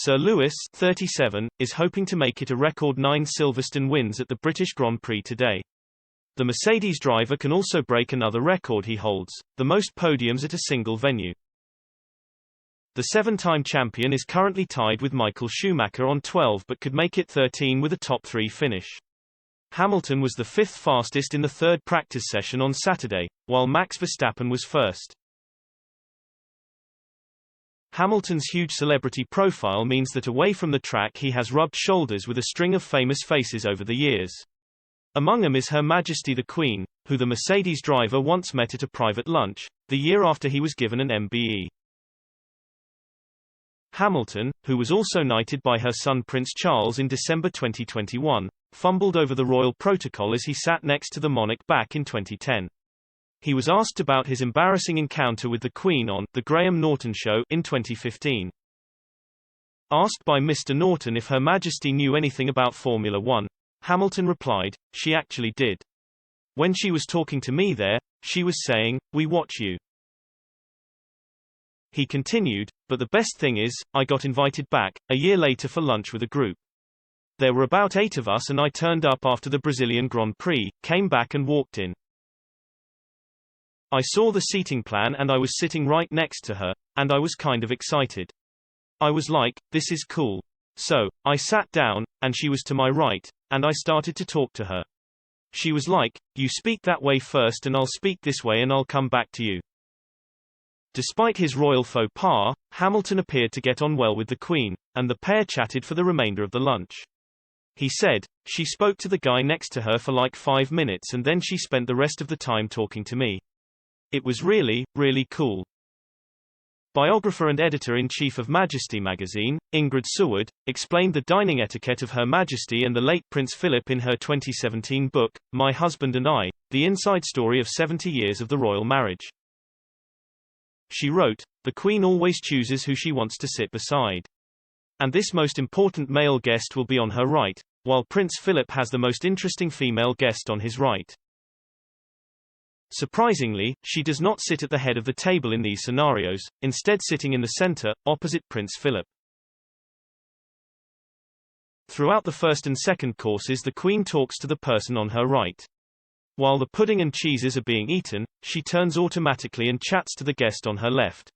Sir Lewis, 37, is hoping to make it a record 9 Silverstone wins at the British Grand Prix today. The Mercedes driver can also break another record he holds, the most podiums at a single venue. The 7-time champion is currently tied with Michael Schumacher on 12 but could make it 13 with a top 3 finish. Hamilton was the 5th fastest in the 3rd practice session on Saturday, while Max Verstappen was first. Hamilton's huge celebrity profile means that away from the track he has rubbed shoulders with a string of famous faces over the years. Among them is Her Majesty the Queen, who the Mercedes driver once met at a private lunch, the year after he was given an MBE. Hamilton, who was also knighted by her son Prince Charles in December 2021, fumbled over the royal protocol as he sat next to the monarch back in 2010. He was asked about his embarrassing encounter with the Queen on The Graham Norton Show in 2015. Asked by Mr. Norton if Her Majesty knew anything about Formula One, Hamilton replied, "She actually did. When she was talking to me there, she was saying, 'We watch you.'" He continued, "But the best thing is, I got invited back, a year later for lunch with a group. There were about 8 of us and I turned up after the Brazilian Grand Prix, came back and walked in. I saw the seating plan and I was sitting right next to her, and I was kind of excited. I was like, this is cool. So, I sat down, and she was to my right, and I started to talk to her. She was like, you speak that way first and I'll speak this way and I'll come back to you." Despite his royal faux pas, Hamilton appeared to get on well with the Queen, and the pair chatted for the remainder of the lunch. He said, "She spoke to the guy next to her for like 5 minutes and then she spent the rest of the time talking to me. It was really, really cool." Biographer and editor-in-chief of Majesty magazine, Ingrid Seward, explained the dining etiquette of Her Majesty and the late Prince Philip in her 2017 book, My Husband and I, The Inside Story of 70 Years of the Royal Marriage. She wrote, "The Queen always chooses who she wants to sit beside. And this most important male guest will be on her right, while Prince Philip has the most interesting female guest on his right. Surprisingly, she does not sit at the head of the table in these scenarios, instead sitting in the center, opposite Prince Philip." Throughout the first and second courses the Queen talks to the person on her right. While the pudding and cheeses are being eaten, she turns automatically and chats to the guest on her left.